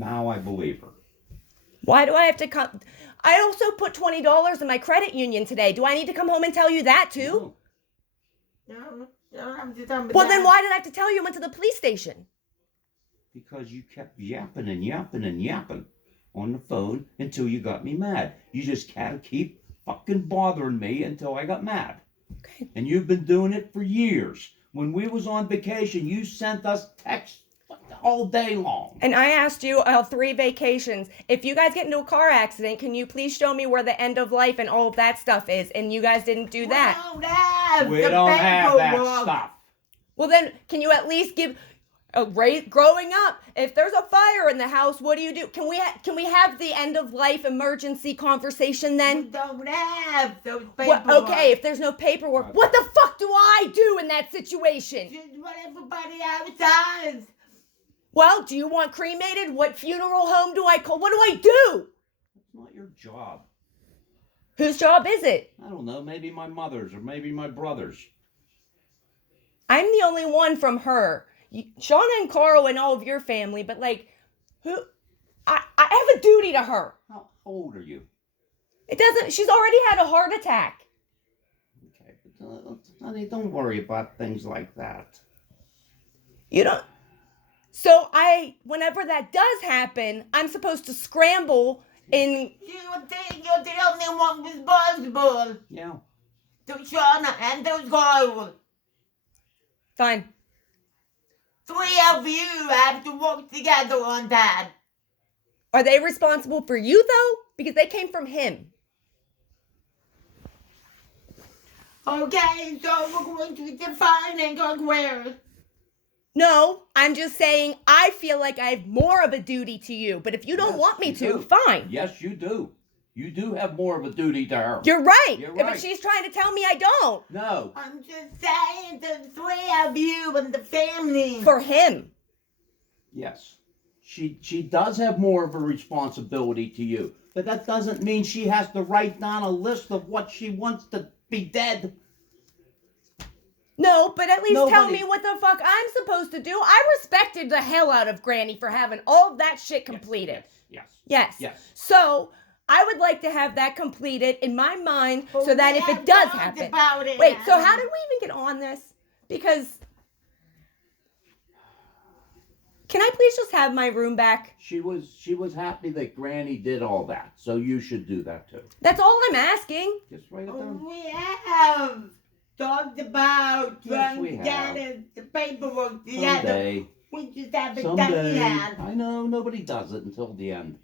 now I believe her. Why do I have to come? I also put $20 in my credit union today. Do I need to come home and tell you that too? No, you don't have to tell me Well, that. then why did I have to tell you I went to the police station? Because you kept yapping and yapping and yapping on the phone until you got me mad. You just gotta keep fucking bothering me until I got mad. Okay. And you've been doing it for years. When we was on vacation, you sent us texts all day long. And I asked you 3 vacations. If you guys get into a car accident, can you please show me where the end of life and all of that stuff is? And you guys didn't do that. We don't have that stuff. Well, then, can you at least give growing up? If there's a fire in the house, what do you do? Can we have the end of life emergency conversation then? We don't have those paperwork. Well, okay, if there's no paperwork, what the fuck do I do in that situation? Just what everybody else does. Well, do you want cremated? What funeral home do I call? What do I do? It's not your job. Whose job is it? I don't know, maybe my mother's or maybe my brother's. I'm the only one from her. Shauna and Carl and all of your family, but like, who? I have a duty to her. How old are you? It doesn't, she's already had a heart attack. Okay, but honey, don't worry about things like that. You don't. So whenever that does happen, I'm supposed to scramble in. You're the only one responsible. Yeah. To Shauna and those girls. Fine. 3 of you have to work together on that. Are they responsible for you though? Because they came from him. Okay, so we're going to define and conquer. No, I'm just saying I feel like I have more of a duty to you. But if you don't want me to, fine. Yes, you do. You do have more of a duty to her. You're right. You're But right. she's trying to tell me I don't. No. I'm just saying the 3 of you and the family. For him. Yes. She does have more of a responsibility to you. But that doesn't mean she has to write down a list of what she wants to be dead. No, but at least tell Nobody- me what the fuck I'm supposed to do. I respected the hell out of Granny for having all that shit completed. Yes. Yes. Yes. So I would like to have that completed in my mind But so that we if have it does talked happen. about it, Wait, so Adam. how did we even get on this? Because can I please just have my room back? She was happy that Granny did all that. So you should do that too. That's all I'm asking. Just write it down. We have talked about Yes, trying we to have. get the paperwork together. Someday. We just haven't done Someday. that. I know nobody does it until the end.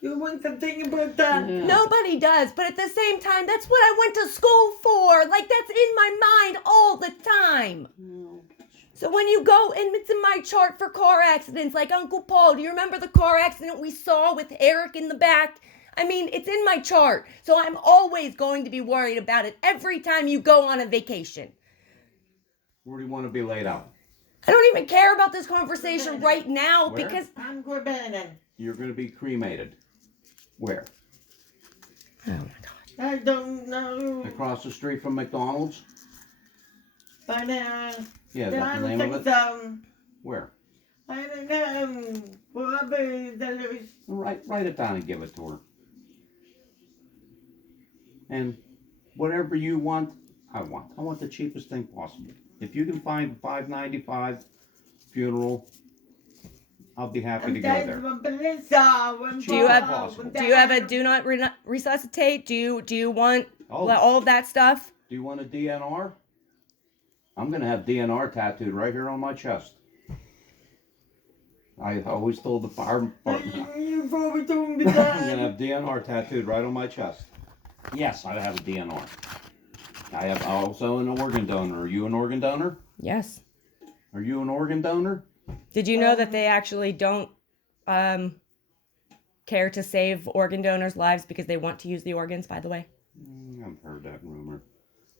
You want something about that? Yeah. Nobody does, but at the same time, that's what I went to school for. Like, that's in my mind all the time. So when you go, and it's in my chart for car accidents, like Uncle Paul, do you remember the car accident we saw with Eric in the back? I mean, it's in my chart. So I'm always going to be worried about it every time you go on a vacation. Where do you want to be laid out? I don't even care about this conversation right now Where? because I'm Corbin. You're going to be cremated. Where? oh my god. I don't know. Across the street from McDonald's? But Yeah, is I that the don't name think of it? so. Where? I don't know. Probably there's Write it down and give it to her. And whatever you want, I want. I want the cheapest thing possible. If you can find $5.95 funeral, I'll be happy to go there. Do you have Possible. do you have a do not resuscitate? Do you want Oh. all of that stuff? Do you want a DNR? I'm going to have DNR tattooed right here on my chest. I always told the fire department. You probably told me I'm that. going to have DNR tattooed right on my chest. Yes, I have a DNR. I have also an organ donor. Are you an organ donor? Yes. Are you an organ donor? Did you know that they actually don't care to save organ donors' lives because they want to use the organs, by the way? I've heard that rumor.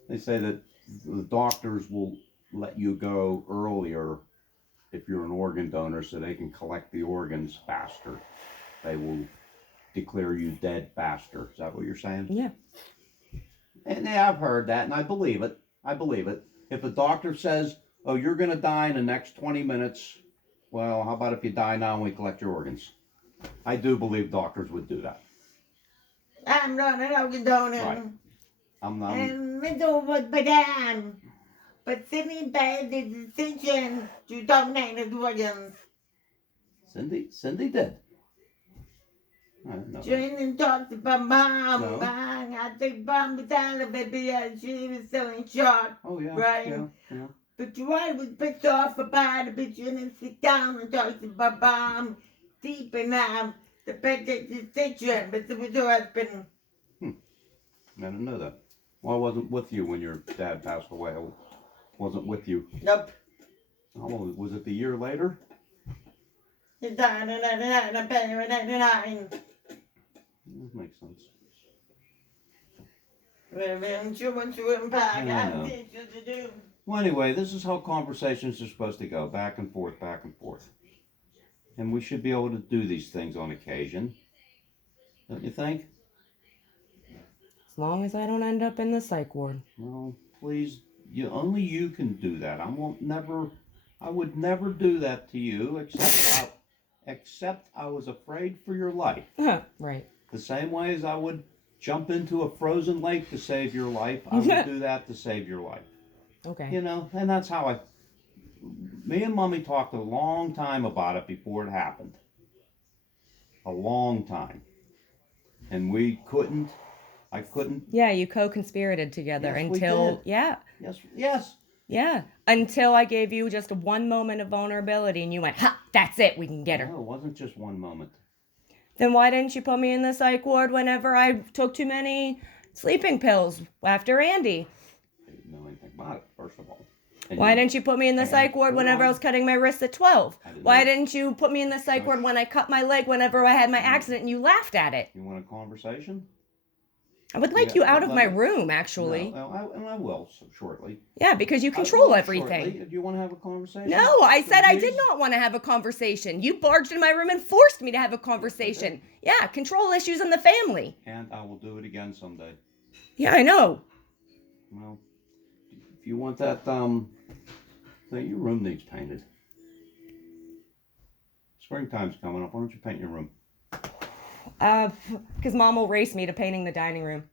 They say that the doctors will let you go earlier if you're an organ donor so they can collect the organs faster. They will declare you dead faster. Is that what you're saying? Yeah. And yeah, I've heard that, and I believe it. I believe it. If a doctor says, oh, you're going to die in the next 20 minutes, well, how about if you die now and we collect your organs? I do believe doctors would do that. I'm not an organ donor. Right. I'm And it was began. But Cindy made the decision to donate his organs. Cindy did. I didn't know that. Jane talked about Mom. No. I think Mom was out of it because she was so in shock. Oh yeah. Right. Yeah. But Dwight was pissed off about it, but you didn't sit down and talk to my mom deep enough to make the decision. But it was her husband. I didn't know that. Well, I wasn't with you when your dad passed away. I wasn't with you. Nope. How long was it? The year later? He died in 1999. That makes sense. With insurance to impact, I I know. have things to do. Well, anyway, this is how conversations are supposed to go, back and forth, back and forth. And we should be able to do these things on occasion. Don't you think? As long as I don't end up in the psych ward. Well, please, only you can do that. I would never do that to you, except I was afraid for your life. Right. The same way as I would jump into a frozen lake to save your life, I would do that to save your life. Okay. You know, and that's how me and Mommy talked a long time about it before it happened. A long time. And I couldn't. Yeah, you co-conspirated together Yes, we until, did. yeah, Yes. until I gave you just one moment of vulnerability and you went, ha, that's it, we can get her. No, it wasn't just one moment. Then why didn't you put me in the psych ward whenever I took too many sleeping pills after Andy? I didn't know anything about it, first of all. And Why didn't you put me in the psych ward hold whenever I on. was cutting my wrist at 12? I didn't Why know. didn't you put me in the psych ward when I cut my leg whenever I had my accident and you laughed at it? You want a conversation? I would like Yeah, you out of let my me- room, actually. No, I will shortly. Yeah, because you I control will everything. shortly. Do you want to have a conversation? No, I said I did Please? not want to have a conversation. You barged in my room and forced me to have a conversation. Yeah, control issues in the family. And I will do it again someday. Yeah, I know. Well, if you want that, thing, your room needs painted. Springtime's coming up. Why don't you paint your room? Because Mom will race me to painting the dining room.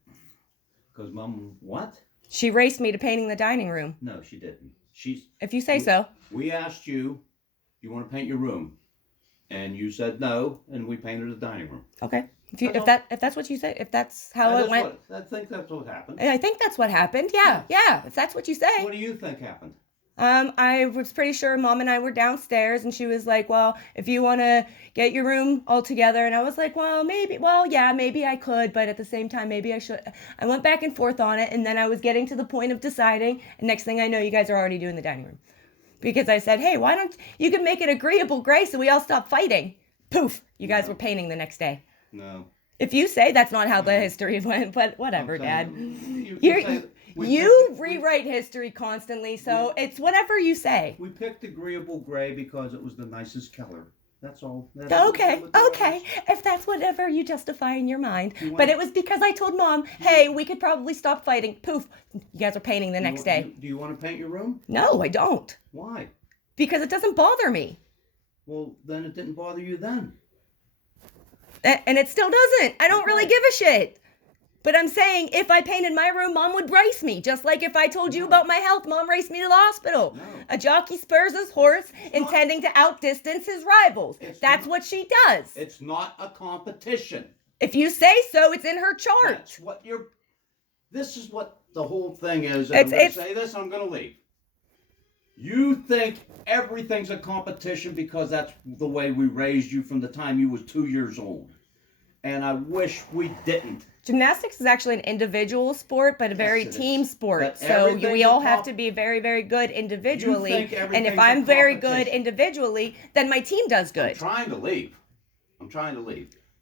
Because Mom, what? She raced me to painting the dining room. No, she didn't. If you say so. We asked you, you want to paint your room, and you said no, and we painted the dining room. Okay. That's If that's what you say, if that's how That it is went. I think that's what happened. I think that's what happened. Yeah. If that's what you say. What do you think happened? I was pretty sure Mom and I were downstairs and she was like, well, if you want to get your room all together. And I was like, maybe I could, but at the same time, maybe I should. I went back and forth on it. And then I was getting to the point of deciding. And next thing I know, you guys are already doing the dining room. Because I said, hey, why don't you can make it agreeable, Gray, so we all stop fighting. Poof, you guys were painting the next day. No. If you say that's not how the history went, but whatever, I'm Dad. saying- You rewrite history constantly, so it's whatever you say. We picked agreeable gray because it was the nicest color. That's all. Okay. If that's whatever you justify in your mind. You want- But it was because I told Mom, hey, we could probably stop fighting. Poof, you guys are painting the next day. Do you want to paint your room? No, I don't. Why? Because it doesn't bother me. Well, then it didn't bother you then. And it still doesn't. I don't really give a shit. But I'm saying if I painted my room, Mom would race me. Just like if I told you about my health, Mom raced me to the hospital. No. A jockey spurs his horse, intending to outdistance his rivals. That's what she does. It's not a competition. If you say so, it's in her chart. That's what this is what the whole thing is. It's- I'm going it's- to say this, I'm going to leave. You think everything's a competition because that's the way we raised you from the time you was 2 years old. And I wish we didn't. Gymnastics is actually an individual sport, but a very it is. team sport. But So everything's we a all have comp- to be very, very good individually. think And if everything's a I'm very good competition. individually, then my team does I'm good. trying to leave.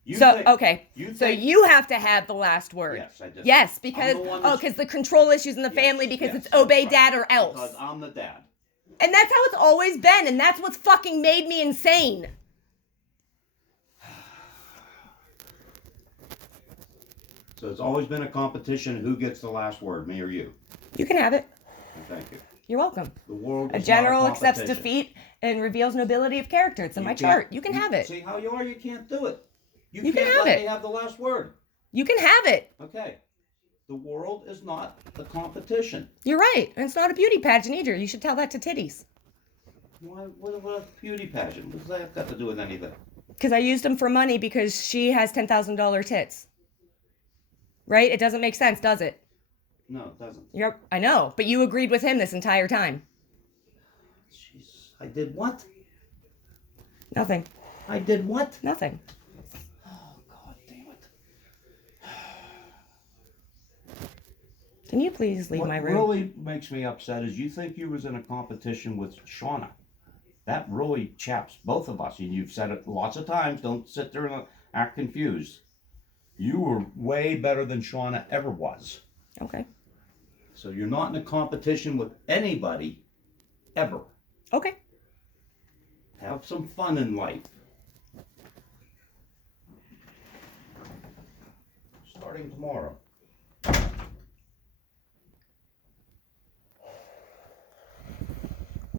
You So, think- okay. You So think, you have to have the last word. Yes, I do. Yes, because I'm the one that's- because the control issues in the Yes, family because yes, it's that's obey right. dad or else. Because I'm the dad. And that's how it's always been, and that's what's fucking made me insane. So it's always been a competition who gets the last word, me or you. You can have it. Thank you. You're welcome. The world A is general not a accepts competition. defeat and reveals nobility of character. It's in my can't- chart. You can have it. See how you are? You can't do it. You You can can't have let it. me have the last word. You can have it. Okay. The world is not a competition. You're right. And it's not a beauty pageant either. You should tell that to titties. Why? What a beauty pageant? What does that have got to do with anything? Because I used them for money because she has $10,000 tits. Right? It doesn't make sense, does it? No, it doesn't. I know, but you agreed with him this entire time. Jeez. I did what? Nothing. I did what? Nothing. Oh, God damn it. Can you please leave What my room? really makes me upset is you think you was in a competition with Shauna. That really chaps both of us. And you've said it lots of times. Don't sit there and act confused. You were way better than Shauna ever was. Okay. So you're not in a competition with anybody ever. Okay. Have some fun in life. Starting tomorrow.